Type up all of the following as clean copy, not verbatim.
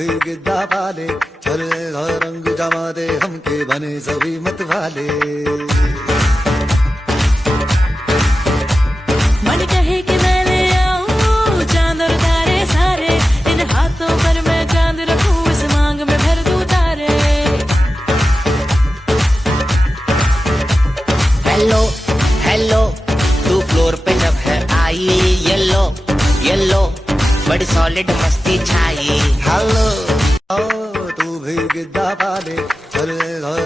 भी गिद्दा पाले चल रंग जमा दे हमके बने सभी मत वाले मन कहे कि मैं ले आऊं चांद और तारे सारे इन हाथों पर मैं चांद रखूं इस मांग में भर दूं तारे हेलो हेलो तू फ्लोर पे जब है आई येलो येलो बड़ी सॉलिड मस्ती छाई हेलो तू भी गिद्दा पाले चल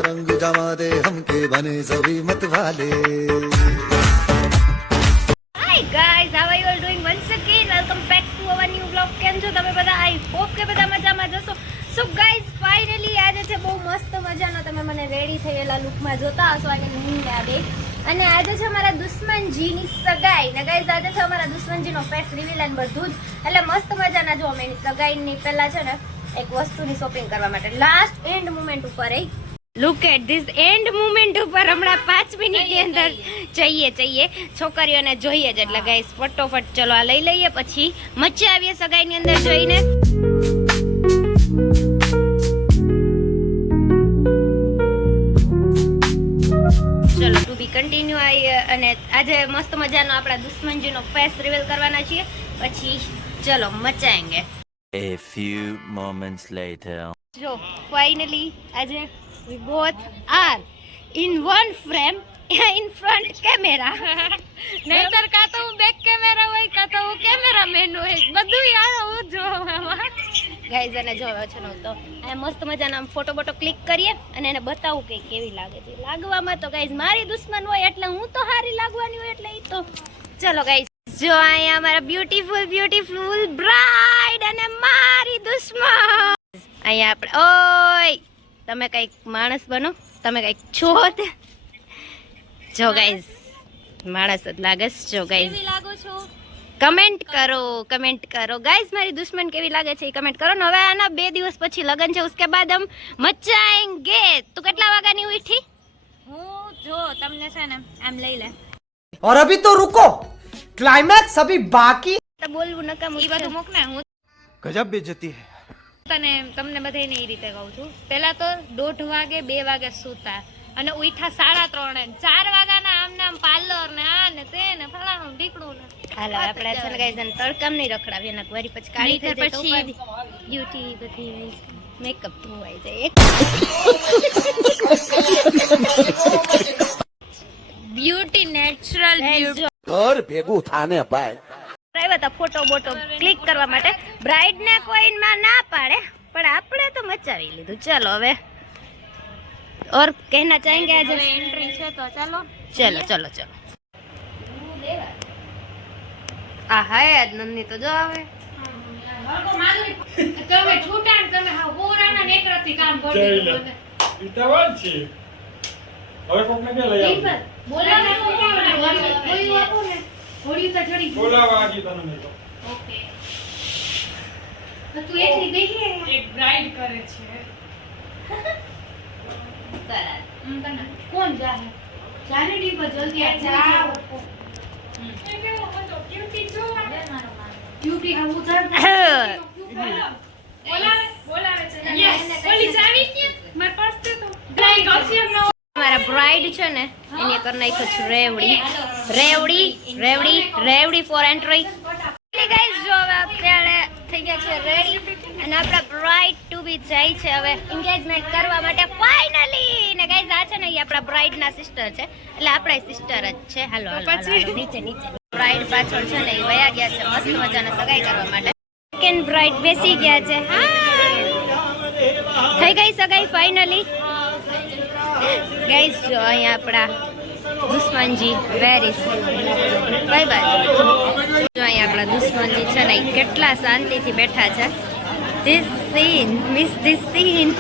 रंग जमा दे हमके बने सभी मत वाले Hi guys, how are you all doing? Once again, welcome back to our new vlog. કેમ છો તમે બધા? I hope કે બધા મજામાં જશો. So guys, finally આજે છે બહુ મસ્ત મજાનો તમે મને રેડી થયેલા લુકમાં જોતા હશો અને હું આવે અને આજે છે અમારા દુશ્મનજીની સગાઈ ને ગાઈઝ આજે છે અમારા દુશ્મનજીનો ફેસ રિવીલ અને બધું જ એટલે મસ્ત મજાના જો અમે એની સગાઈની પહેલા છે ને એક વસ્તુની શોપિંગ કરવા માટે લાસ્ટ એન્ડ મોમેન્ટ ઉપર look at this end moment ઉપર હમણાં 5 મિનિટની અંદર જઈએ છોકરીઓને જોઈએ જ એટલે ગાઈસ ફટોફટ ચલો આ લઈ લઈએ પછી મચાવીએ સગાઈની અંદર જઈને ચલો ટુ બી કન્ટિન્યુ અને આજે મસ્ત મજાનો આપણા દુશ્મનજીનો ફેસ રિવીલ કરવાના છીએ પછી ચલો મચાએંગે A few moments later. જો ફાઇનલી આજે we both are in one frame in front camera નહીતર કાં તો હું બેક કેમેરા હોય કાં તો હું કેમેરામેન હોય બધું યાર હું જોવામાં ગાઈઝ અને જોયો છે ને તો આ મસ્ત મજાના આમ ફોટો બોટો ક્લિક કરીએ અને એને બતાવું કે કેવી લાગે છે લાગવામાં તો ગાઈઝ મારી દુશ્મન હોય એટલે હું તો હારી લાગવાની હોય એટલે ઈ તો ચલો ગાઈઝ જો અહીંયા અમારા બ્યુટીફુલ બ્રાઇડ અને મારી દુશ્મન અહીંયા આપણે ઓય તમે કઈક માણસ બનો તમે કઈક છો જો ગાઈઝ માણસ જ લાગસ જો ગાઈઝ કેવી લાગો છો કમેન્ટ કરો ગાઈઝ મારી દુશ્મન કેવી લાગે છે એ કમેન્ટ કરો ને હવે આના 2 દિવસ પછી લગન છે उसके बाद हम મચાएंगे તું કેટલા વાગ્યાની ઉઠી હું જો તમને છે ને એમ લઈ લે और अभी तो रुको क्लाइमैक्स अभी बाकी તો બોલવું નકામ ઈ બધું મોક ને હું गजब बेइज्जती है. તમને બધાને એ રીતે કહું છું પહેલા તો 1:30 વાગે 2 વાગે સૂતા અને ઉઠા 3:30 ને 4 વાગ્યાના આમ નામ પાર્લર ને આ ને તે ને ફલાણું ઢીકણું ને હાલો આપણે છે ને ગાઈઝ તડકામ નહીં રખડાવીએ ને વરી પછી કાઢી થઈ જાય પછી બ્યુટી બધી મેકઅપ ધોવાઈ જાય બ્યુટી નેચરલ બ્યુટી ઘર ભેગું થાને ભાઈ. આવ્યા હતા ફોટો બોટો ક્લિક કરવા માટે બ્રાઇડ ને કોઈ માં ના પાડે પણ આપણે તો મચાવી લીધું ચલો હવે और कहना चाहेंगे आज एंट्री છે તો ચાલો ચલો આ હાય આજ નંદની તો જો આવે તમે છૂટાણ તમે હા હોરાના નેકરથી કામ કરી દીધું ઇતાવાન છે હવે કોકને કે લઈ આવ બોલાવા કો કોણ બોલી આપો ને હોડી તો ચડી બોલાવા આજી તને તો ઓકે તો તું એકલી બેહી એક બ્રાઇડ કરે છે कौन जा है जाने दी पर जल्दी आ जाओ क्यूटी हम उधर બોલાવે છે ઓલી ચાવી કે માર પાસ તે તો બ્રાઇડ ઓસિયમ નો हमारा ब्राइड છે ને એને કર નાખ્યો છે રેવડી ફોર એન્ટ્રી ગાઈસ જો હવે આપણે થઈ ગયા છે રેડી અને આપણા બ્રાઇડ ટુ બી જાય છે હવે એન્ગેજમેન્ટ કરવા માટે ફાઇનલી ને ગાઈસ આ છે ને એ આપણા બ્રાઇડ ના સિસ્ટર છે એટલે આપણા સિસ્ટર જ છે હાલો નીચે બ્રાઇડ પાછળ છે ને એ વયા ગયા છે મસ્ત મજાના સગાઈ કરવા માટે સેકન્ડ બ્રાઇડ બેસી ગયા છે થઈ ગઈ સગાઈ ફાઇનલી ગાઈસ જો અહીંયા આપણા દુશ્મનજી વેરી બાય બાય જો અહીંયા આપણા દુશ્મનજી છે ને કેટલા શાંતિથી બેઠા છે this scene miss this scene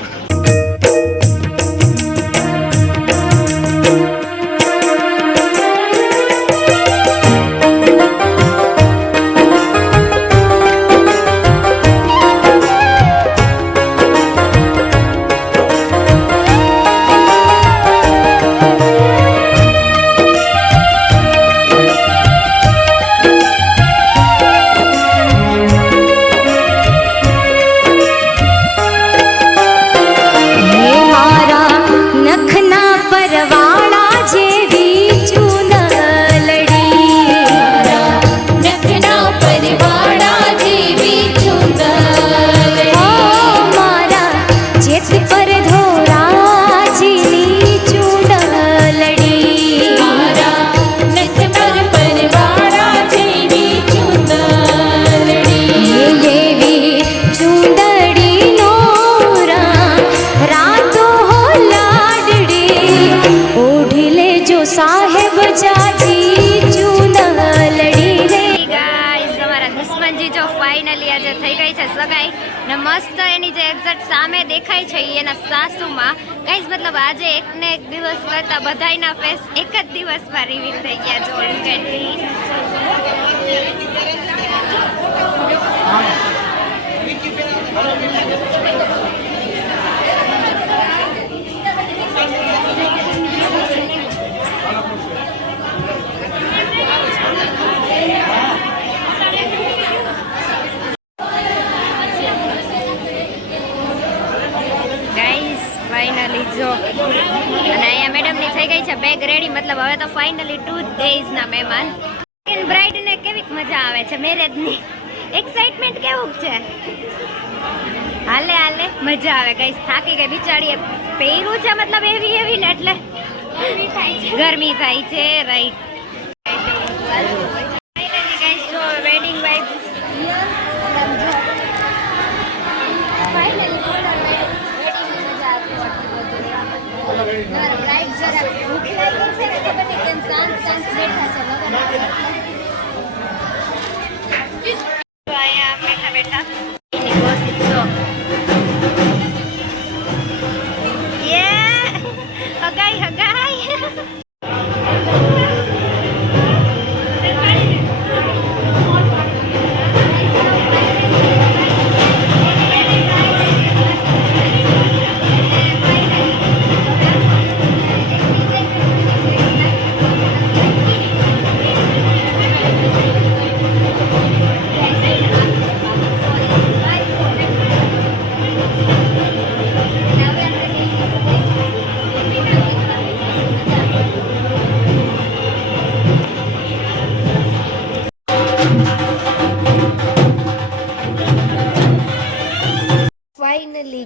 ને મસ્ત એની જે એક્ઝેક્ટ સામે દેખાય છે ઈ એના સાસુમાં. ગાઈઝ મતલબ આજે એક ને એક દિવસ કરતા બધાયના ફેસ એક જ દિવસમાં રિવીલ થઈ ગયા. જો લુક એટ ધીસ. ફાઇનલી જો અને અહીંયા મેડમની થઈ ગઈ છે બેગ રેડી. મતલબ હવે તો ફાઇનલી 2 ડેઝના મહેમાન. સેકન્ડ બ્રાઇડ ને કેવી મજા આવે છે મેરેજની. એક્સાઇટમેન્ટ કેવું છે? હાલે હાલે મજા આવે. કઈ થાકી ગઈ બિચારીએ પહેર્યું છે મતલબ એવી એવી ને એટલે ગરમી થાય છે. રાઈટ ફાઇનલી ગાઈસ જો વેડિંગ વાઇબ્સ ફાઇનલી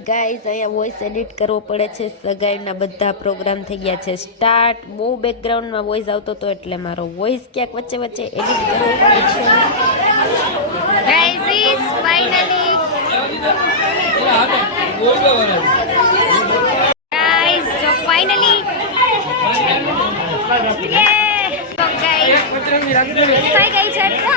ગાઈઝ અહીંયા વોઇસ એડિટ કરવો પડે છે. સગાઈના બધા પ્રોગ્રામ થઈ ગયા છે સ્ટાર્ટ. બહુ બેકગ્રાઉન્ડમાં વોઇસ આવતો હતો એટલે મારો વોઇસ ક્યાંક વચ્ચે વચ્ચે એડિટ કરવો પડે છે. ગાઈઝ ઇઝ ફાઇનલી ગાઈઝ જો ફાઇનલી યે તો ગાઈઝ થઈ ગઈ છે તો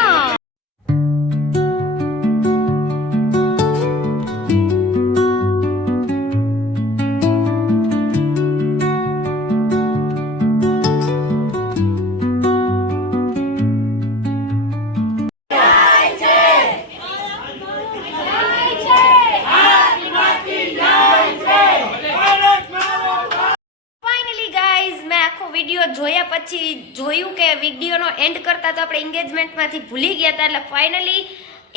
વિડીયો જોયા પછી જોયું કે વિડીયોનો એન્ડ કરતા તો આપણે એન્ગેજમેન્ટમાંથી ભૂલી ગયા હતા. એટલે ફાઇનલી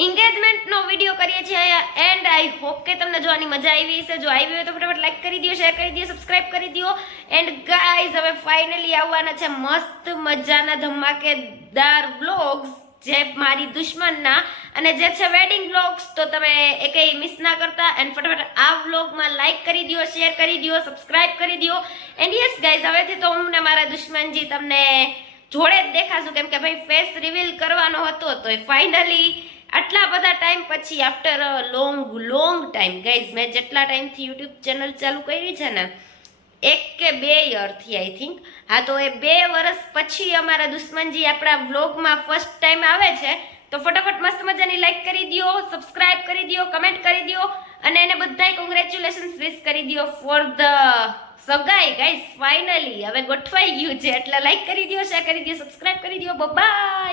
એન્ગેજમેન્ટનો વિડીયો કરીએ છીએ અહીંયા. એન્ડ આઈ હોપ કે તમને જોવાની મજા આવી હશે. જો આવી હોય તો ફટાફટ લાઈક કરી દો, શેર કરી દો, સબસ્ક્રાઇબ કરી દો. એન્ડ ગાઈઝ હવે ફાઇનલી આવવાના છે મસ્ત મજાના ધમાકેદાર વ્લોગ્સ જે મારી દુશ્મનના અને જે છે વેડિંગ વ્લોગ્સ. તો તમે એકેય મિસ ના કરતા. એન્ડ ફટાફટ આ વ્લોગમાં લાઈક કરી દો, શેર કરી દો, સબસ્ક્રાઇબ કરી દો. એન્ડ યસ ગાઈઝ હવેથી તો હું ને મારા દુશ્મનજી તમને જોડે જ દેખાશું કેમ કે ભાઈ ફેસ રિવીલ કરવાનો હતો. તો ફાઇનલી આટલા બધા ટાઈમ પછી after a long time guys મેં જેટલા ટાઈમથી યુટ્યુબ ચેનલ ચાલુ કરી છે ને 1 કે 2 યરથી આઈ થિંક. હા તો એ 2 વર્ષ પછી અમારા દુશ્મનજી આપણા વ્લોગમાં ફર્સ્ટ ટાઈમ આવે છે. તો ફટાફટ મસ્ત મજાની લાઈક કરી દો, સબસ્ક્રાઇબ કરી દો, કમેન્ટ કરી દો અને એને બધાય કોંગ્રેચ્યુલેશન્સ વિશ કરી દો ફોર ધ સગાઈ ગાઈઝ. ફાઇનલી હવે ગોઠવાઈ ગયું છે એટલે લાઈક કરી દો, શેર કરી દો, સબસ્ક્રાઇબ કરી દો. બાય.